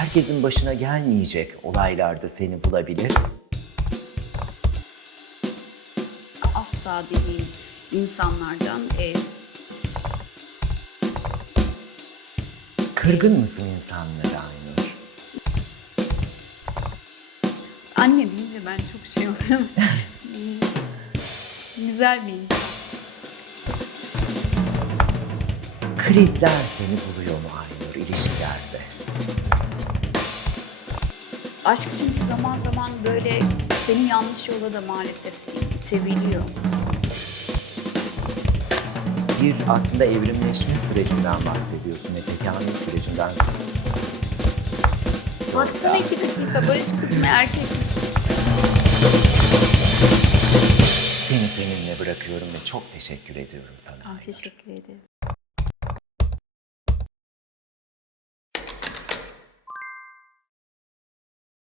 herkesin başına gelmeyecek olaylarda seni bulabilir. Asla değil insanlardan e, Kırgın mısın insanlara Aynur? anne deyince ben çok şey oluyorum. Güzel bir insan. Krizler seni buluyor mu Aynur ilişkilerde? Aşk çünkü zaman zaman böyle seni yanlış yola da maalesef itebiliyor. Bir aslında evrimleşme sürecinden bahsediyorsun ve tekamül sürecinden. Baksana iki dakika barış kız mı erkek? Seni seninle bırakıyorum ve çok teşekkür ediyorum sana. Ah, teşekkür ederim.